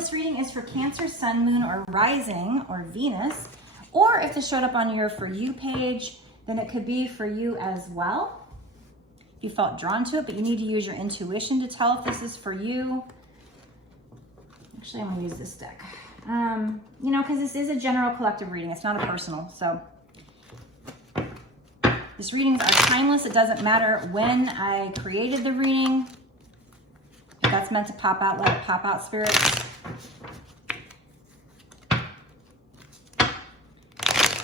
this reading is for Cancer, Sun, Moon, or Rising, or Venus. Or if this showed up on your For You page, then it could be for you as well. You felt drawn to it, but you need to use your intuition to tell if this is for you. Actually, I'm gonna use this deck. You know, because this is a general collective reading. It's not a personal, so. These readings are timeless. It doesn't matter when I created the reading. If that's meant to pop out, let it pop out, spirits.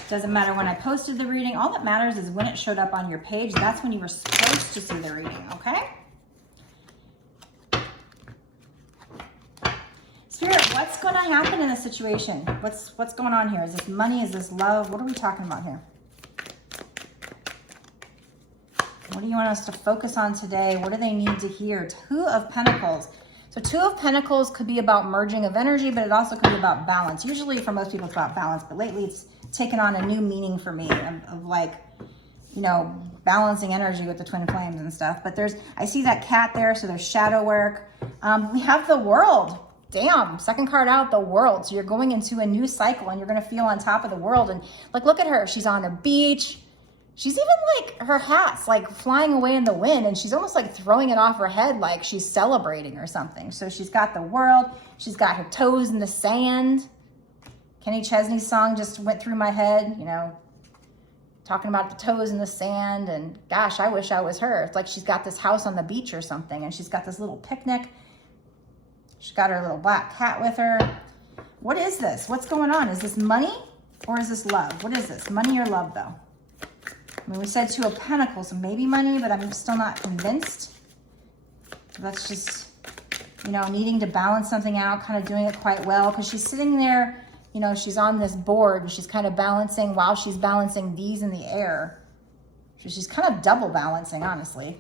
Doesn't matter when I posted the reading. All that matters is when it showed up on your page. That's when you were supposed to see the reading, okay? Spirit, what's going to happen in this situation? What's going on here? Is this money? Is this love? What are we talking about here? What do you want us to focus on today? What do they need to hear? Two of Pentacles. So Two of Pentacles could be about merging of energy, but it also could be about balance. Usually for most people it's about balance, but lately it's taken on a new meaning for me of like, you know, balancing energy with the twin flames and stuff. But I see that cat there, so there's shadow work. We have the World. Damn, second card out, the World. So you're going into a new cycle and you're going to feel on top of the world. And like, look at her. She's on a beach. She's even like, her hat's like flying away in the wind and she's almost like throwing it off her head like she's celebrating or something. So she's got the world. She's got her toes in the sand. Kenny Chesney's song just went through my head, you know, talking about the toes in the sand. And gosh, I wish I was her. It's like she's got this house on the beach or something and she's got this little picnic. She's got her little black cat with her. What is this? What's going on? Is this money or is this love? What is this? Money or love though? I mean, we said Two of Pentacles, so maybe money, but I'm still not convinced. So that's just, you know, needing to balance something out, kind of doing it quite well. Because she's sitting there, you know, she's on this board and she's kind of balancing while she's balancing these in the air. So she's kind of double balancing, honestly.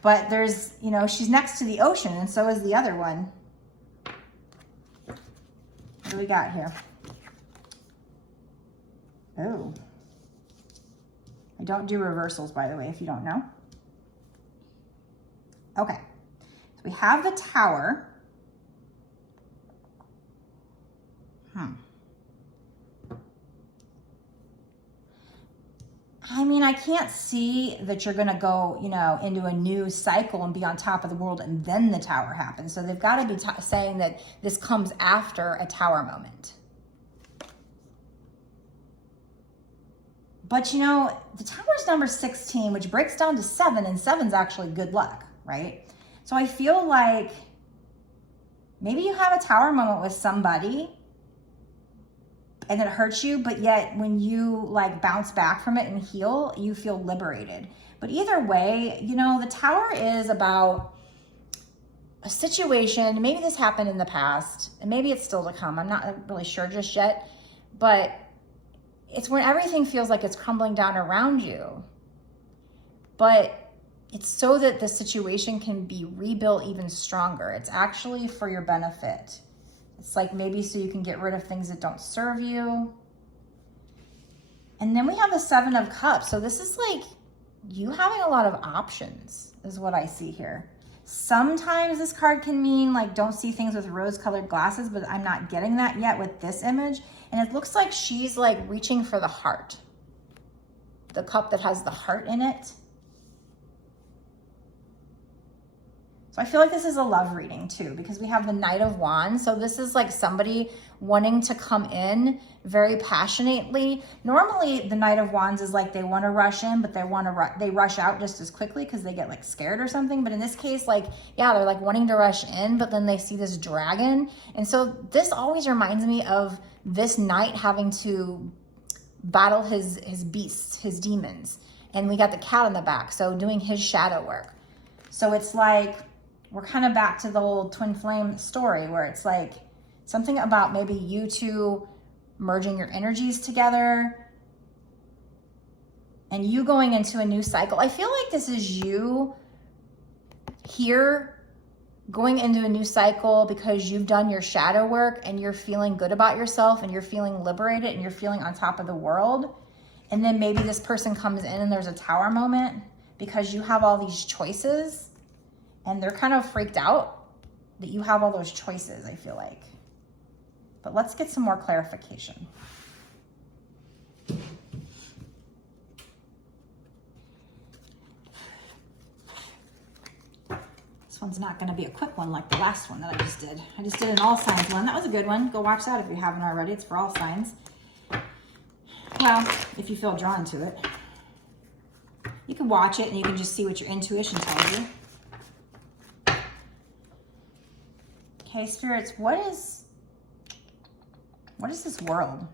But there's, you know, she's next to the ocean and so is the other one. What do we got here? Oh. I don't do reversals, by the way, if you don't know. Okay. So we have the Tower. I mean, I can't see that you're going to go, you know, into a new cycle and be on top of the world and then the Tower happens. So they've got to be saying that this comes after a Tower moment. But, you know, the Tower's number 16, which breaks down to 7, and 7's actually good luck, right? So I feel like maybe you have a Tower moment with somebody and it hurts you, but yet when you like bounce back from it and heal, you feel liberated. But either way, you know, the Tower is about a situation. Maybe this happened in the past and maybe it's still to come. I'm not really sure just yet, but it's when everything feels like it's crumbling down around you. But it's so that the situation can be rebuilt even stronger. It's actually for your benefit. It's like maybe so you can get rid of things that don't serve you. And then we have the Seven of Cups. So this is like you having a lot of options is what I see here. Sometimes this card can mean like don't see things with rose-colored glasses, but I'm not getting that yet with this image. And it looks like she's like reaching for the heart. The cup that has the heart in it. So I feel like this is a love reading too, because we have the Knight of Wands. So this is like somebody wanting to come in very passionately. Normally the Knight of Wands is like they want to rush in, but they rush out just as quickly because they get like scared or something. But in this case, like, yeah, they're like wanting to rush in, but then they see this dragon. And so this always reminds me of this knight having to battle his beasts, his demons. And we got the cat in the back, so doing his shadow work. So it's like, we're kind of back to the old twin flame story where it's like something about maybe you two merging your energies together and you going into a new cycle. I feel like this is you here going into a new cycle because you've done your shadow work and you're feeling good about yourself and you're feeling liberated and you're feeling on top of the world. And then maybe this person comes in and there's a Tower moment because you have all these choices and they're kind of freaked out that you have all those choices, I feel like. But let's get some more clarification. This one's not going to be a quick one like the last one that I just did. I just did an all signs one. That was a good one. Go watch that if you haven't already. It's for all signs. Well, if you feel drawn to it. You can watch it and you can just see what your intuition tells you. Okay, spirits, what is this world?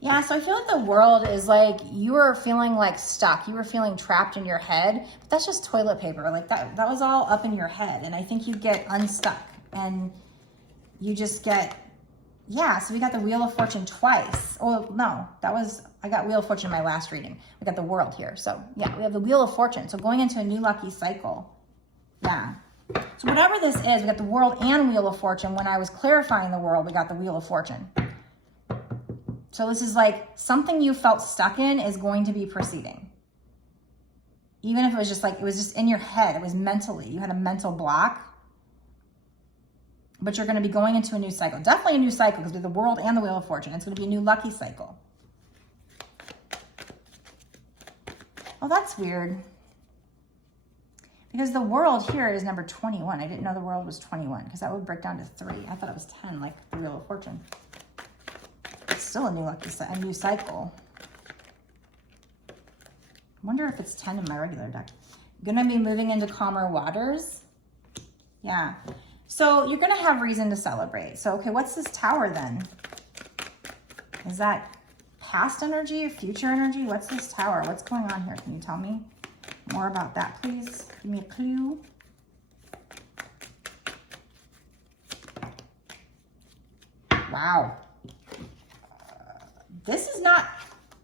Yeah, so I feel like the world is like you were feeling like stuck. You were feeling trapped in your head. But that's just toilet paper. Like that was all up in your head. And I think you get unstuck and you just get, yeah, so we got the Wheel of Fortune twice. Oh, no, I got Wheel of Fortune in my last reading. We got the World here. So yeah, we have the Wheel of Fortune. So going into a new lucky cycle. Yeah. So whatever this is, we got the World and Wheel of Fortune. When I was clarifying the World, we got the Wheel of Fortune. So this is like something you felt stuck in is going to be proceeding. Even if it was just like, it was just in your head. It was mentally, you had a mental block. But you're going to be going into a new cycle. Definitely a new cycle because we have the World and the Wheel of Fortune. It's going to be a new lucky cycle. Oh, that's weird. Because the World here is number 21. I didn't know the World was 21 because that would break down to 3. I thought it was 10 like the Wheel of Fortune. It's still a new cycle. I wonder if it's 10 in my regular deck. Going to be moving into calmer waters. Yeah. So you're going to have reason to celebrate. So, okay, what's this Tower then? Is that past energy or future energy? What's this Tower? What's going on here? Can you tell me more about that, please? Give me a clue. Wow. This is not,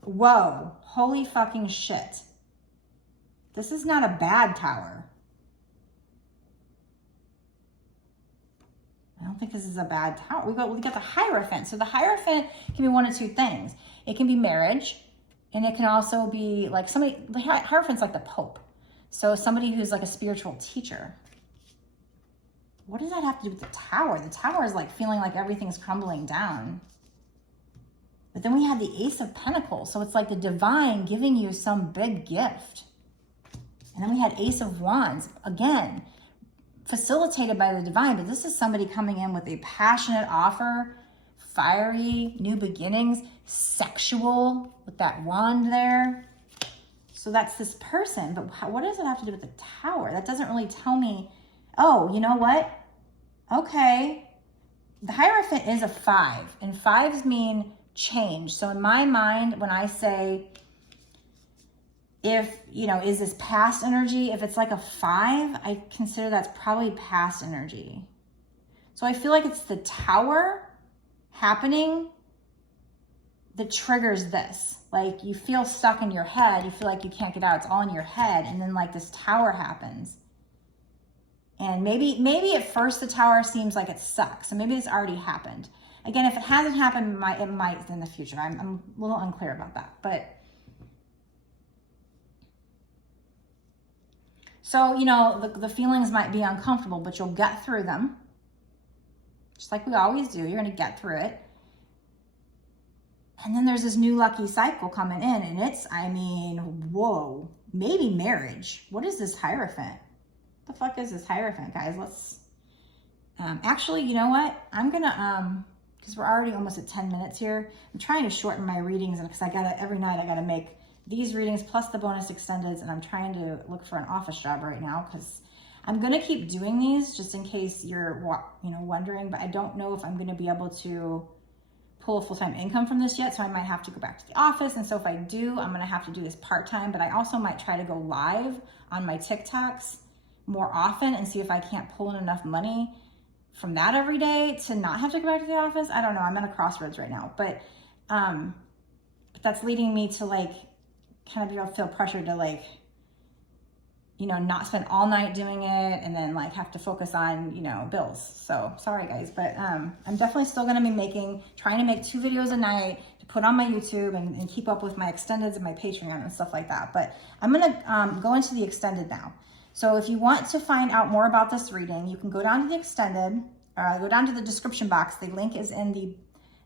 whoa, holy fucking shit. This is not a bad Tower. I don't think this is a bad Tower. We got the Hierophant. So the Hierophant can be one of two things. It can be marriage, and it can also be like somebody, the Hierophant's like the Pope. So somebody who's like a spiritual teacher. What does that have to do with the Tower? The Tower is like feeling like everything's crumbling down. But then we have the Ace of Pentacles. So it's like the divine giving you some big gift. And then we had Ace of Wands. Again, facilitated by the divine. But this is somebody coming in with a passionate offer, fiery, new beginnings, sexual, with that wand there. So that's this person. But what does it have to do with the Tower? That doesn't really tell me. Oh, you know what? Okay. The Hierophant is a 5. And 5s mean change. So in my mind, when I say, if, you know, is this past energy? If it's like a 5, I consider that's probably past energy. So I feel like it's the Tower happening that triggers this. Like you feel stuck in your head. You feel like you can't get out. It's all in your head. And then like this Tower happens. And maybe at first the Tower seems like it sucks. So maybe it's already happened. Again, if it hasn't happened, it might in the future. I'm a little unclear about that. But so, you know, the feelings might be uncomfortable, but you'll get through them. Just like we always do. You're going to get through it. And then there's this new lucky cycle coming in. And it's, I mean, whoa, maybe marriage. What is this Hierophant? What the fuck is this Hierophant, guys? Let's, actually, you know what? I'm going to, because we're already almost at 10 minutes here. I'm trying to shorten my readings because every night I got to make these readings plus the bonus extendeds, and I'm trying to look for an office job right now because I'm going to keep doing these just in case you're, you know, wondering, but I don't know if I'm going to be able to pull a full-time income from this yet, so I might have to go back to the office. And so if I do, I'm going to have to do this part-time, but I also might try to go live on my TikToks more often and see if I can't pull in enough money from that every day to not have to go back to the office. I don't know. I'm at a crossroads right now, but that's leading me to like kind of feel pressured to like, you know, not spend all night doing it and then like have to focus on, you know, bills. So sorry guys, but I'm definitely still going to be trying to make 2 videos a night to put on my YouTube and keep up with my extendeds and my Patreon and stuff like that. But I'm going to go into the extended now. So if you want to find out more about this reading, you can go down to the extended, go down to the description box. The link is in the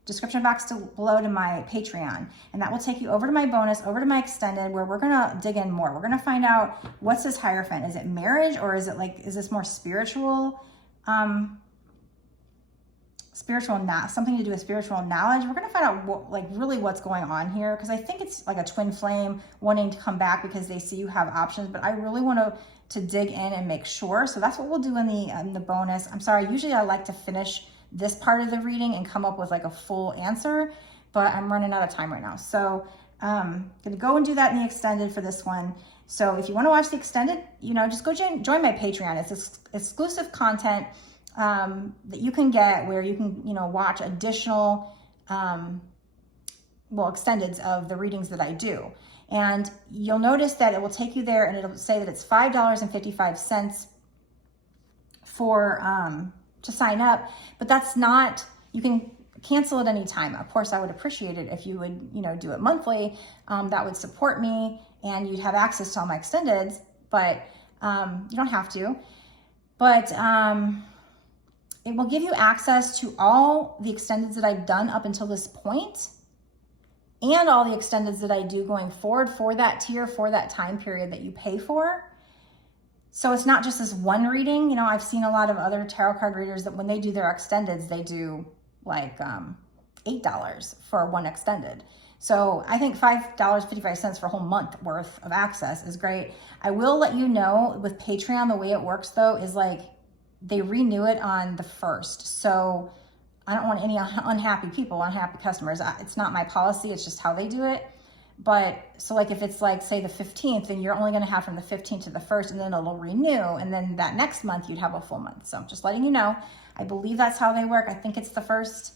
description box below to my Patreon, and that will take you over to my bonus, over to my extended, where we're gonna dig in more. We're gonna find out, what's this Hierophant? Is it marriage, or is it like, is this more spiritual? Something to do with spiritual knowledge. We're gonna find out really what's going on here, because I think it's like a twin flame wanting to come back because they see you have options, but I really want to dig in and make sure. So that's what we'll do in the bonus. I'm sorry, usually I like to finish this part of the reading and come up with like a full answer, but I'm running out of time right now. So I'm gonna go and do that in the extended for this one. So if you want to watch the extended, just go join my Patreon. It's exclusive content that you can get, where you can, watch additional, extendeds of the readings that I do. And you'll notice that it will take you there, and it'll say that it's $5.55 for, to sign up, but that's not, you can cancel at any time. Of course, I would appreciate it if you would, do it monthly. That would support me, and you'd have access to all my extendeds, but you don't have to. But it will give you access to all the extendeds that I've done up until this point, and all the extendeds that I do going forward for that tier, for that time period that you pay for. So it's not just this one reading. I've seen a lot of other tarot card readers that when they do their extendeds, they do like $8 for one extended. So I think $5.55 for a whole month worth of access is great. I will let you know, with Patreon, the way it works though is like, they renew it on the 1st. So I don't want any unhappy people, unhappy customers. It's not my policy, it's just how they do it. But so like if it's like, say the 15th, then you're only gonna have from the 15th to the 1st, and then it'll renew. And then that next month you'd have a full month. So I'm just letting you know. I believe that's how they work. I think it's the 1st.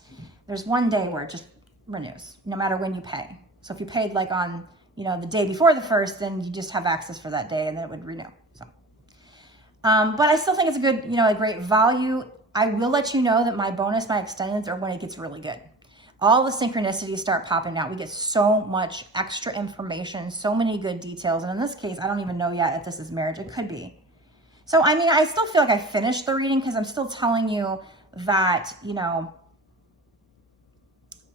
There's one day where it just renews, no matter when you pay. So if you paid like on, the day before the 1st, then you just have access for that day, and then it would renew. So. But I still think it's a good, a great value. I will let you know that my bonus, my extendeds, are when it gets really good. All the synchronicities start popping out. We get so much extra information, so many good details. And in this case, I don't even know yet if this is marriage. It could be. So, I still feel like I finished the reading, because I'm still telling you that,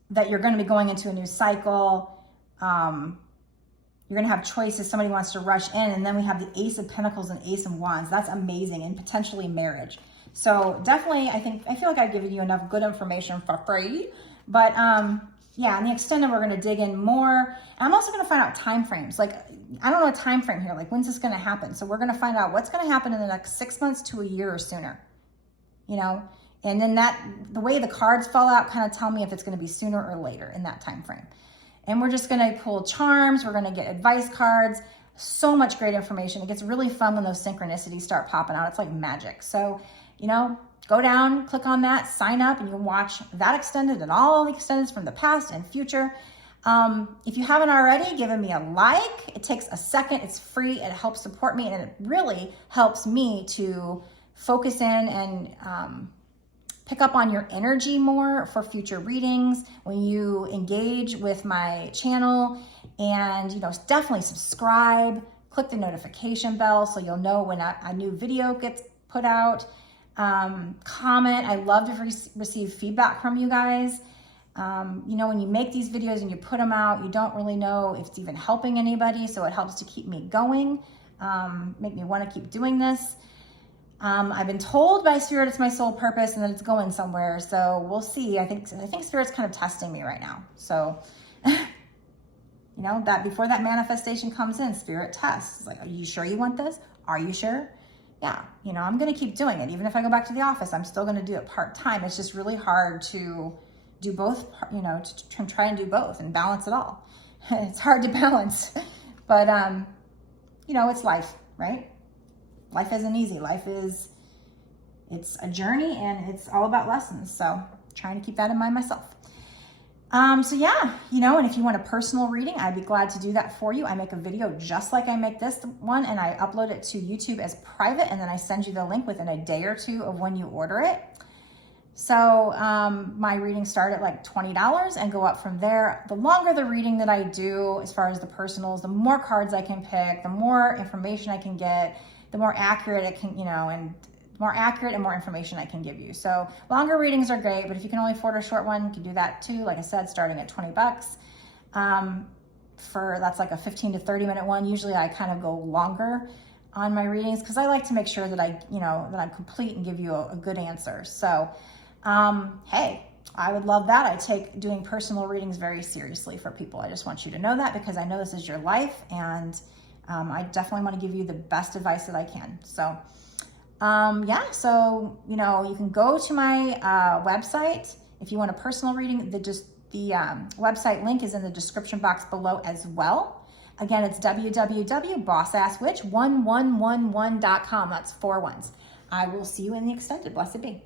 that you're going to be going into a new cycle. You're going to have choices. Somebody wants to rush in, and then we have the Ace of Pentacles and Ace of Wands. That's amazing, and potentially marriage. So definitely, I feel like I've given you enough good information for free. But yeah, in the extended, we're going to dig in more. And I'm also going to find out time frames. Like, I don't know a time frame here. Like, when's this going to happen? So we're going to find out what's going to happen in the next 6 months to a year or sooner. And then the way the cards fall out kind of tell me if it's going to be sooner or later in that time frame. And we're just going to pull charms. We're going to get advice cards. So much great information. It gets really fun when those synchronicities start popping out. It's like magic. So, go down, click on that, sign up, and you can watch that extended and all the extendeds from the past and future. If you haven't already, give me a like. It takes a second. It's free. It helps support me, and it really helps me to focus in and pick up on your energy more for future readings when you engage with my channel. And definitely subscribe, click the notification bell so you'll know when a new video gets put out. Comment. I love to receive feedback from you guys. When you make these videos and you put them out, you don't really know if it's even helping anybody, so it helps to keep me going, make me want to keep doing this. I've been told by Spirit it's my sole purpose and that it's going somewhere, so we'll see. I think Spirit's kind of testing me right now. So, that before that manifestation comes in, Spirit tests. It's like, are you sure you want this? Are you sure? Yeah, I'm going to keep doing it. Even if I go back to the office, I'm still going to do it part-time. It's just really hard to do both, to try and do both and balance it all. It's hard to balance, but, it's life, right? Life isn't easy. It's a journey, and it's all about lessons. So trying to keep that in mind myself. So yeah, and if you want a personal reading, I'd be glad to do that for you. I make a video just like I make this one, and I upload it to YouTube as private, and then I send you the link within a day or two of when you order it. So my readings start at like $20 and go up from there. The longer the reading that I do, as far as the personals, the more cards I can pick, the more information I can get, the more accurate it can, and more accurate and more information I can give you. So longer readings are great, but if you can only afford a short one, you can do that too. Like I said, starting at 20 bucks. That's like a 15 to 30 minute one. Usually I kind of go longer on my readings because I like to make sure that that I'm complete and give you a good answer. So, hey, I would love that. I take doing personal readings very seriously for people. I just want you to know that because I know this is your life, and I definitely want to give you the best advice that I can. So, you can go to my website if you want a personal reading. The website link is in the description box below as well. Again, it's www.bossasswitch1111.com. That's 4 1s. I will see you in the extended. Blessed be.